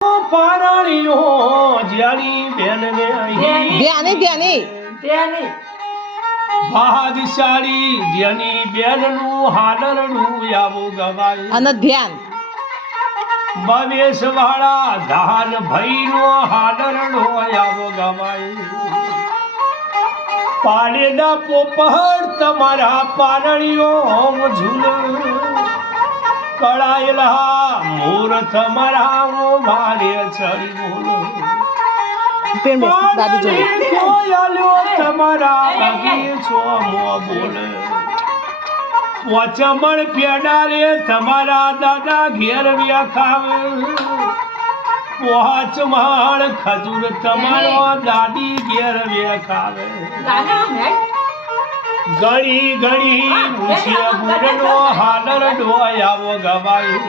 પારણીઓ જ્યાની બેનને ધ્યાની ભાગશાળી જેની બેનનું હાલરનું આવો ગવાય અને ધ્યાન મવેશ વાળા ધાન ભઈનો હાલરનો આવો ગવાય પાડેના પોપટ તમારા પારણીઓ ઝૂલ કળાયેલા મોર તમારા મારે ચડી બોલો તમારા બગીચો મો બોલે પોચમણ પેડા રે તમારા દાદા ઘેર વ્યાખાવે પોચમણ ખજૂર તમારો દાદી ઘેર વ્યાખાવે ગણી ગણી પૂછે બુરનો હાલર ડોયાવો ગવાય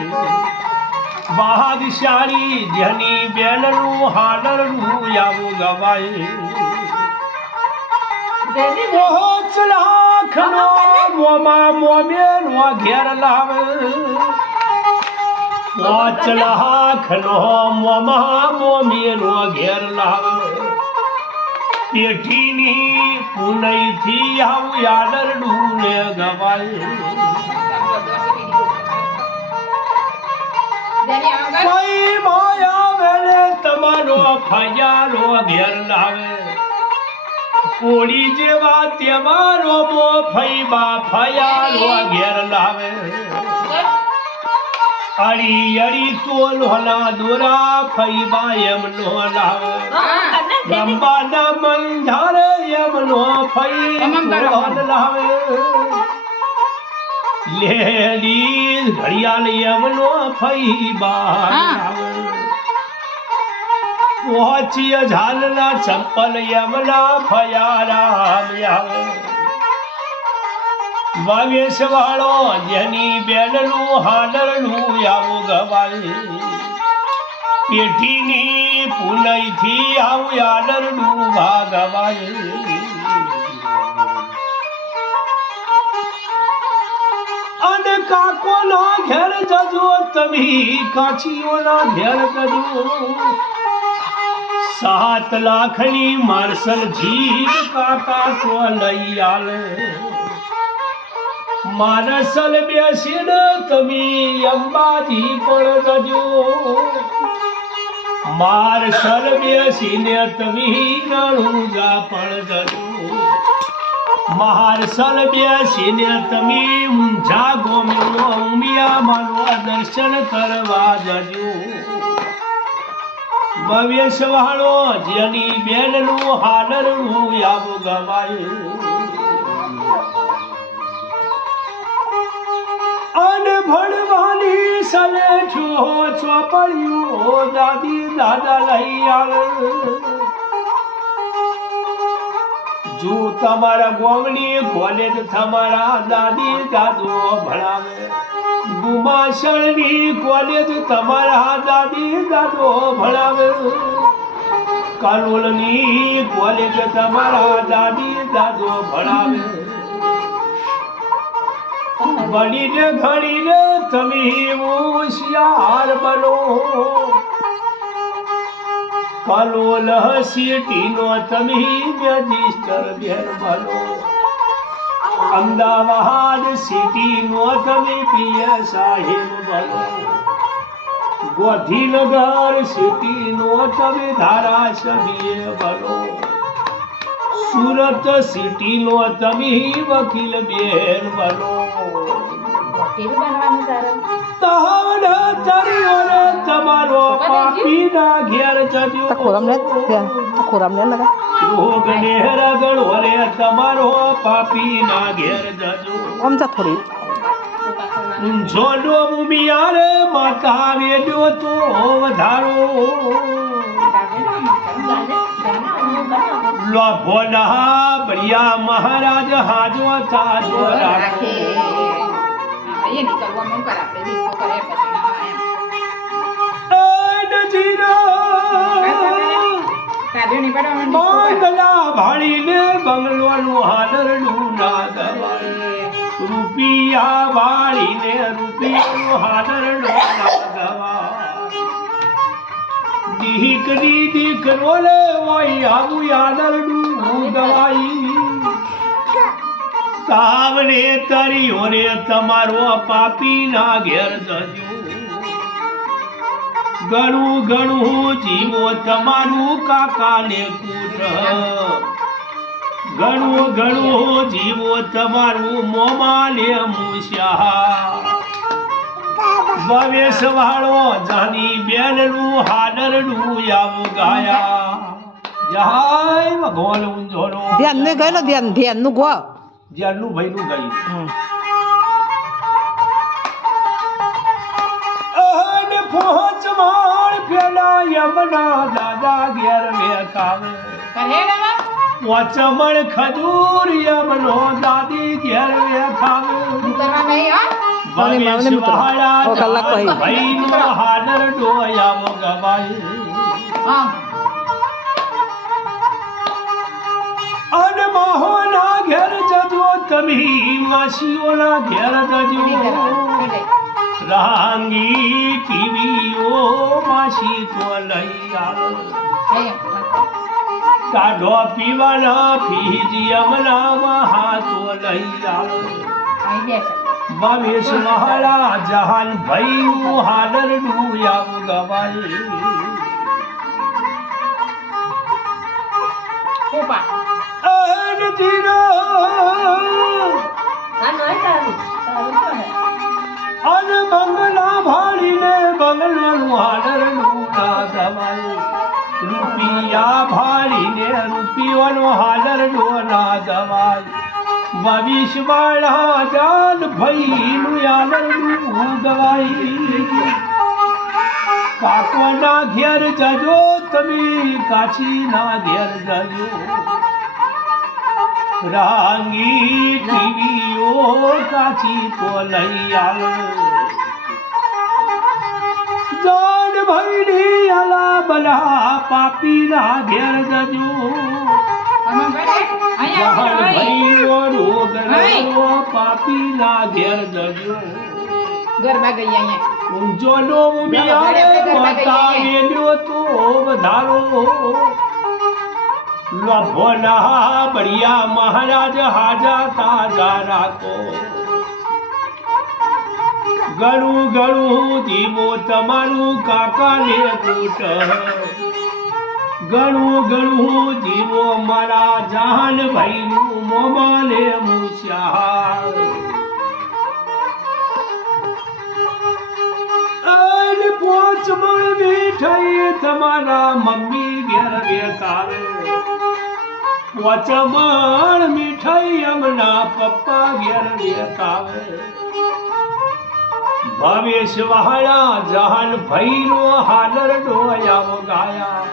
ભાગશાળી જેની બેનનું હાલરનું આવો ગવાય 5 લાખનો મોમાં મોમેનો ઘેર લાવે 5 લાખનો મોમાં મોમેનો ઘેર લાવે પેઠીની પુનઈથી આવું યાદરડું ને ગવાય કોઈ માયા વેલે તમારો ફયારો ઘેર લાવે કોળી જેવા તેવારો મો ફઈબા ફયારો ઘેર લાવે અડી અડી તોલના દોરા ફઈબા એમનો લાવે રંબાના મંધારે એમનો ફઈ તોલ લાવે લેલી ઘડિયાળ એમનો ફઈબા પહોંચી ઝાલના ચંપલ એમના ફયારામ આવે વાવેશ વાળો જેની બેનનું હાલરનું આવો ગવાય પેઠીની પુનઈથી આવું હાલરનું ભાગવાય અને કાકો ના ઘેર જજો તમે કાચીઓ ના ઘેર જજો 7 લાખની માર્શલ જીપ કાકા તો લઈ આલે માર્શલ બેસીને તમે અંબાજી પણ જજો માર્શલ બેસીને તમે રણુજા પણ જજો માર્શલ બેસીને તમે ઊંઝા ગોમનો ઉમિયા માનો દર્શન કરવા જજો ભવેશ વાળો જેની બેનનું હાલરનું આવો ગવાય અને ભણવાની સલેઠો ચોપડીઓ દાદી દાદા લઈ આવે જો તમારા ગોમની કોલેજ તમારા દાદી દાદો ભણાવે ગુમાસણની કોલેજ તમારા દાદી દાદો ભણાવે કાલોલની કોલેજ તમારા દાદી દાદો ભણાવે બનીને ઘડીને તમે હોશિયાર બનો કલોલ સિટીનો તમે મેજિસ્ટર બેન બનો અમદાવાદ સિટીનો તમે પીએ સાહેબ બનો ગોધીનગર સિટીનો તમે ધારાસભ્ય બનો સુરત સિટીનો તમે વકીલ બેન બનો તમારો પાપીના ઘેર જજો રોગને રગડો રે તમારો પાપીના ઘેર જજો જોડો ઉમિયારે માતા વેડ્યો તો વધારો લોભોના બળિયા મહારાજ હાજો તાજો રાખો બંગલા ભાડીને બંગલોનું હાલરનું ના ગવાય રૂપિયા વાળીને રૂપિયાનું હાલરનું ના ગવાય દીકરી દીકરો લે હોય આવું યાદરડું ગવાઈ કાવને તરીઓ રે તમારો પાપી ના ઘેર જજો ઘણું ઘણું જીવો તમારું કાકાને કૂટ ઘણું ઘણું જીવો તમારું મોમાં લે મૂસ્યા ભવેશ વાળો જાની બેનનું હાડરડું આવું ગાયા જય ભગવાન ઊંઝોનો ધ્યાન ને ગયેલો ધ્યાન નું ગો ધ્યાનનું ભાઈનું ગાયું અને પહોંચ માળ પેલા યમના દાદા ઘેર વેકાવે પોચમણ ખજૂર યમનો દાદી ઘેર વેકાવે ભાઈનો હાડર ડોયાવો ગવાય અને માહોના ઘેર જજો તમે માસીઓના ઘેર જજો રાંગી ટીવીઓ માસી તો લઈ આવો કાઢો પીવાના ફીજી અમનામાં હાથો લઈ આવો ભવેશ મહારા જહાન ભાઈનું હાડર ડુયાવું ગવાય અને બંગલા ભાડીને બંગલાનું હાડરનું ના ગવાય રૂપિયા ભાડીને રૂપિયાનો હાડરનો ના ગવાય ભવિષ વાળા જાન ભાઈનું હાડરનું ગવાય કાકોના ઘેર જજો તમે કાચીના ઘેર જજો રાંગી ટીવીઓ કાચી તો લઈ આવો જાન ભાઈની અલા બલા પાપીના ઘેર જજો જાન ભાઈનો રોગનો પાપીના ઘેર જજો ગરબા ગઈ અહીંયા ઊંઝોનો ઉમિયારે માતા વેલ્યો તો વધારો લભોના બળિયા મહારાજ હાજા તાજા રાખો ઘણું ઘણું જીવો તમારું કાકાને કૂટ ઘણું ઘણું જીવો મારા જાન ભાઈનું મોમાલે મૂસ્યા પોચમણ મીઠાઈ તમારા મમ્મી ઘેર વેકાવે પોચમણ મીઠાઈ અમના પપ્પા ઘેર વેકાવે ભવેશ વાળા જહાન ભાઈનો હાડર ડોયાવો ગાયા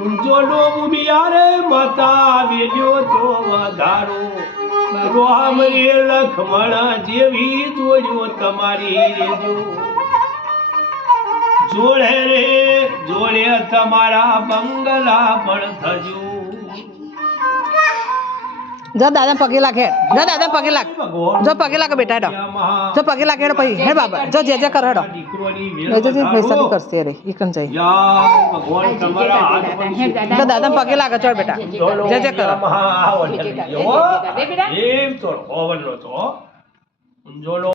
ઊંઝોનો ઉમિયારે માતા વેલ્યો તો વધારો રામ રે લખમણ જેવી જોડ્યો તમારી રેજો જોડે રે જોડે તમારા બંગલા પણ થજો જો દાદા પગે લાગે જો દાદા પગે લાગ જો પગે લાગે બેટા હેડો જો પગે લાગે હેડો પછી હે બાબા જો જે કર હેડો જો પૈસા કરશે રે ઈકન જઈ ભગવાન તમારા હાથ પણ જો દાદા પગે લાગે ચડ બેટા જે કરો એમ તો ઓવરલો તો ઊંઝોનો